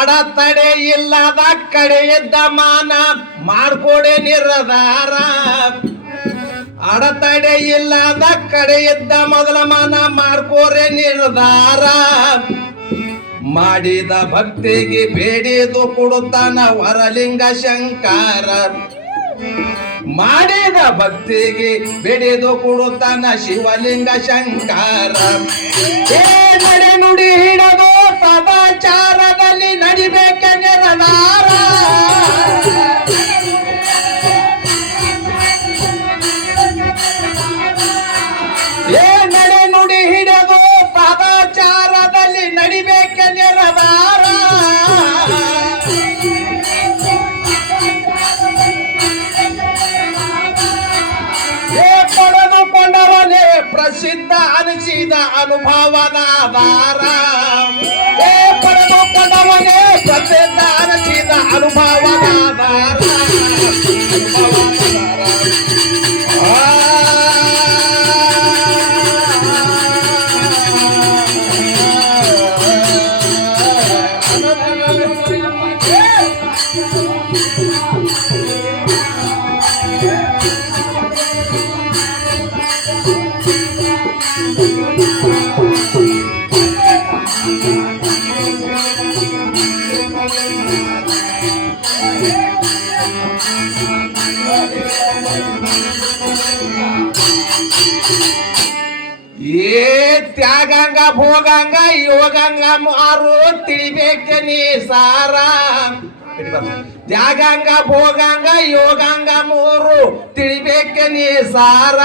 ಅಡತಡೆ ಇಲ್ಲದ ಕಡೆ ಎದ್ದ ಮಾನ ಮಾಡ್ಕೊಡೆ ನಿರ್ಧಾರ. ಅಡತಡೆ ಇಲ್ಲದ ಕಡೆ ಎದ್ದ ಮೊದಲ ಮಾನ ಮಾಡ್ಕೋರೆ ನಿರ್ಧಾರ. ಮಾಡಿದ ಭಕ್ತಿಗೆ ಬೇಡಿದು ಕೊಡುತ್ತಾನ ವರಲಿಂಗ ಶಂಕರ. ಮಾಡಿದ ಭಕ್ತಿಗೆ ಬೇಡಿದು ಕೊಡುತ್ತಾನ ಶಿವಲಿಂಗ ಶಂಕರ. ನಡೆ ನುಡಿ ಹಿಡದು ಸದಾಚಾರದಲ್ಲಿ ನಡಿಬೇಕೆ ನಿರ್ಧಾರ. ನಡೆ ನುಡಿ ಹಿಡದು ಸದಾಚಾರದಲ್ಲಿ ನಡಿಬೇಕೆ ನಿರ್ಧಾರ. ಪಡೆದುಕೊಂಡವನೇ ಪ್ರಸಿದ್ಧ ಅನಿಸಿದ ಅನುಭವದ ಆಧಾರ. ಪಡೆದುಕೊಂಡವನೇ ಪ್ರಸಿದ್ಧ ಅನಿಸಿದ ಅನುಭವದ ಆಧಾರ. ತ್ಯಾಗಂಗ ಭೋಗಂಗ ಯೋಗಂಗ ಮಾರು ತಿಳಿಬೇಕೆ ನೀ ಸಾರ. ತ್ಯಾಗಂಗ ಭೋಗಂಗ ಯೋಗಂಗ ಮೂರು ತಿಳಿಬೇಕೆ ನೀ ಸಾರ.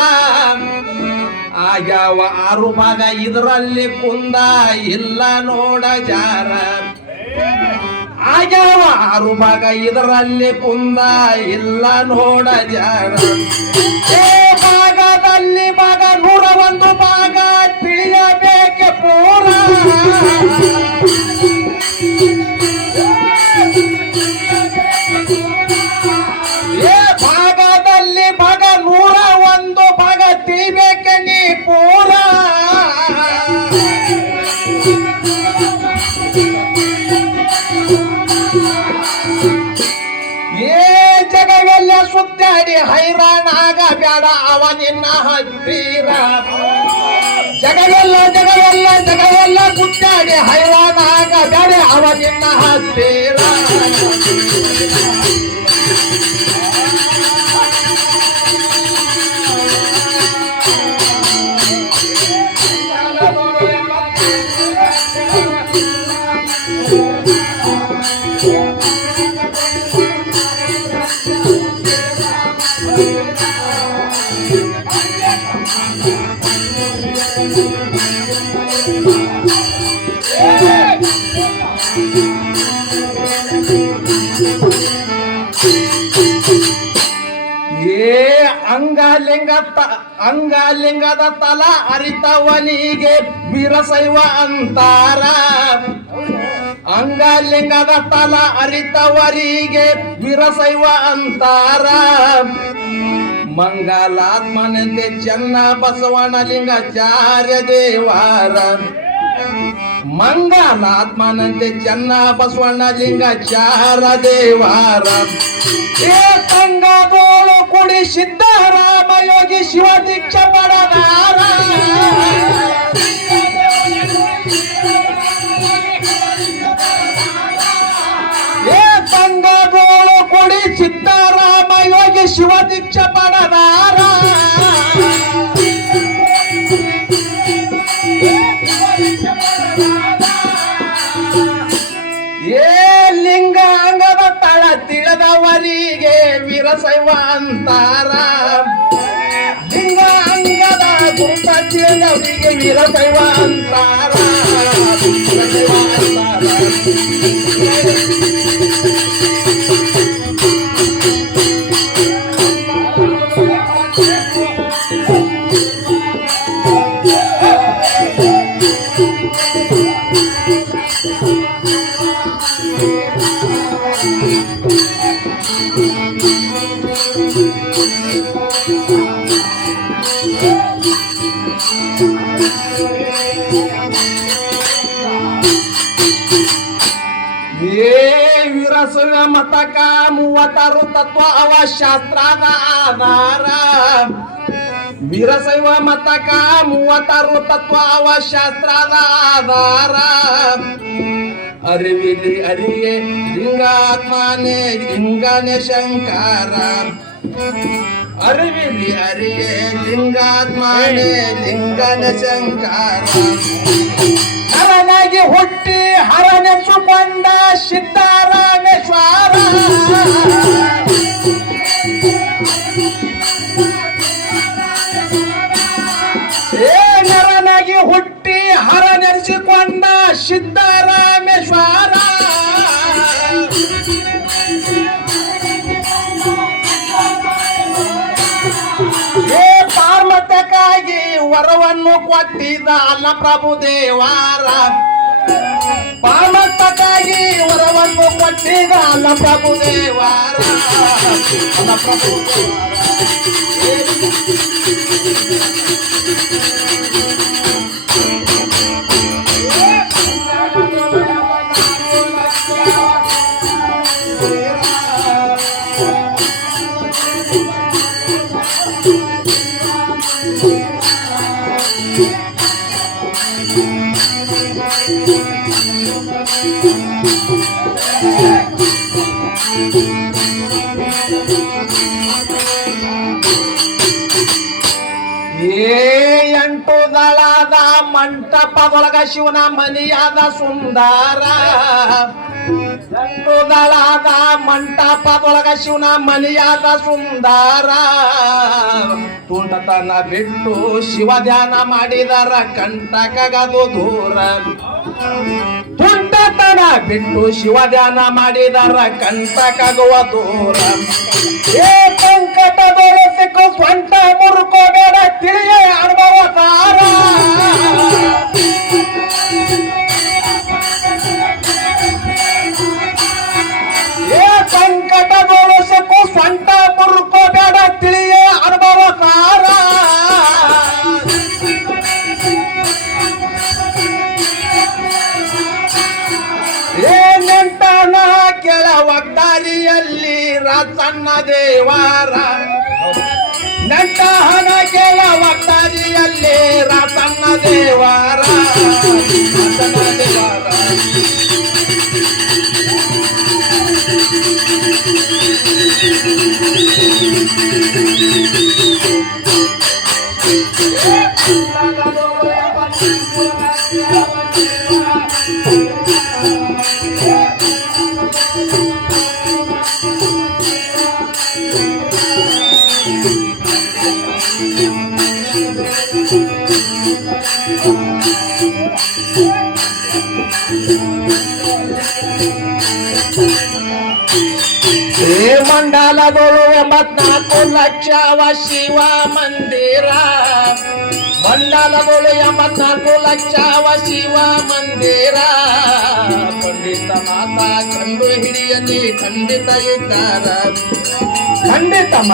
ಆಗ್ಯಾವ 6 ಭಾಗ ಇದರಲ್ಲಿ ಕುಂದ ಇಲ್ಲ ನೋಡ ಜಾರ. ಆಗ್ಯಾವ 6 ಭಾಗ ಇದರಲ್ಲಿ ಕುಂದ ಇಲ್ಲ ನೋಡ ಜಾರ. ಭಾಗದಲ್ಲಿ ಭಾಗ 101 ಭಾಗ ತಿಳಿಯಬೇಕೆ ಪೂರ. ಭಾಗದಲ್ಲಿ ಭಾಗ 101 ಭಾಗ ತಿಳಿಬೇಕೆ ನೀ ಪೂರ. ಜಗವೆಲ್ಲ ಸುತ್ತಾಡಿ ಹೈರಾಣಾಗ ಬ್ಯಾಡ ಅವ ನಿನ್ನ ಹತ್ತಿರ. ಜಗವೆಲ್ಲ ಸುತ್ತಾಡಿ ಹೈರಾಣಾಗ ಬ್ಯಾಡ ಅವ ನಿನ್ನ ಹತ್ತಿರ. ಅಂಗಲಿಂಗದ ತಲ ಅರಿತವನಿಗೆ ವೀರಶೈವ ಅಂತಾರ. ಅಂಗಲಿಂಗದ ತಲ ಅರಿತವರಿಗೆ ವೀರಶೈವ ಅಂತಾರ. ಮಂಗಲಾತ್ಮನಂತೆ ಚೆನ್ನ ಬಸವಣ್ಣ ಲಿಂಗಾಚಾರ್ಯ ದೇವಾರ. ಮಂಗಲಾತ್ಮನಂತೆ ಚೆನ್ನ ಬಸವಣ್ಣ ಲಿಂಗಾಚಾರ್ಯ ದೇವಾರ. ಸಂಗದೋಳು ಕುಡಿ ಸಿದ್ದರಾಮ ಯೋಗಿ ಶಿವ ದೀಕ್ಷೆ ಪಡದಾರ. ಸಂಗದೋಳು ಕುಡಿ ಸಿದ್ದರಾಮ ಯೋಗಿ ಶಿವ ದೀಕ್ಷೆ ಪಡದಾರ. ಲಿಂಗ ಅಂಗದ ತಳ ತಿಳಿದವರಿಗೆ ವೀರಶೈವ ಅಂತಾರ. ಲಿಂಗ ಅಂಗದ ಗುರುತ ತಿಳಿದವರಿಗೆ ವೀರಶೈವ ಅಂತಾರ. ವೀರಶೈವ ಮತಕ 36 ತತ್ವ ಅವ ಶಾಸ್ತ್ರದ ಆಧಾರ ವೀರಶೈವ ಮತಕ 36 ತತ್ವ ಅವ ಶಾಸ್ತ್ರದ ಆಧಾರ ಅರಿವಿಲಿ ಅರಿಯೇ ಲಿಂಗಾತ್ಮನೇ ಲಿಂಗನೇ ಶಂಕರ ಅರಿವಿಲಿ ಅರಿಯೇ ಲಿಂಗಾತ್ಮನೇ ಲಿಂಗನೇ ಶಂಕರ ಹರನಾಗಿ ಹುಟ್ಟಿ ಹರನೆಸುಕೊಂಡ ಸಿದ್ದರಾಮೇಶ್ವರ ನರನಾಗಿ ಹುಟ್ಟಿ ಹರನೆಸಿಕೊಂಡ ಸಿದ್ದರಾಮೇಶ್ವರ ಪಾರ್ವತಕ್ಕಾಗಿ ವರವನ್ನು ಕೊಟ್ಟಿದ ಅಲ್ಲ ಪ್ರಭು ದೇವಾರ ಪಾರ್ವತಕ್ಕಾಗಿ ವರವನ್ನು ಕೊಟ್ಟಿದ ಅಲ್ಲ ಪ್ರಭು ದೇವಾರ ಅಲ್ಲ ಪ್ರಭು ಎಂಟು ದಳದ ಮಂಟಪದೊಳಗ ಶಿವನ ಮನೆಯಾದ ಸುಂದರ ಎಂಟು ದಳದ ಮಂಟಪದೊಳಗ ಶಿವನ ಮನೆಯಾದ ಸುಂದರ ತುಂಟತನ ಬಿಟ್ಟು ಶಿವ ಧ್ಯಾನ ಮಾಡಿದರ ಕಂಟಕಗದು ದೂರ ತುಂಟತನ ಬಿಟ್ಟು ಶಿವ ಧ್ಯಾನ ಮಾಡಿದರ ಕಂಟಕಗುವ ದೂರ ಸಂಕಟದೊಳು ಸಿಕ್ಕು ಸ್ವಂತ ಮುರುಕೋಬೇಡ ತಿಳಿಯ ಅನುಭವ ಸಾರ ಸಂಕಟದೊಳು ಸಿಕ್ಕು ಸ್ವಂತ ಮುರುಕೋಬೇಡ ತಿಳಿಯ ಅನುಭವ ಸಾರ ನೆಂಟನ ಕೆಳ ಒಗ್ದಾರಿಯಲ್ಲಿ ರಾಜಣ್ಣ ದೇವಾರ ನೆಂಟ ಹಣ ಕೆಳ ಒಗ್ದಾರಿಯಲ್ಲಿ ರಾಜಣ್ಣ ದೇವಾರ ರಾಜಣ್ಣ ದೇವಾರ ಮಂಡಲದೊಳು 84 ಲಕ್ಷವ ಶಿವ ಮಂದಿರ ಮಂಡಲದೊಳು 84 ಲಕ್ಷವ ಶಿವ ಮಂದಿರ ಪಂಡಿತ ಮಾತಾ ಕಂಡು ಹಿಡಿಯಲಿ ಖಂಡಿತ ಇದ್ದಾರ ಖಂಡಿತ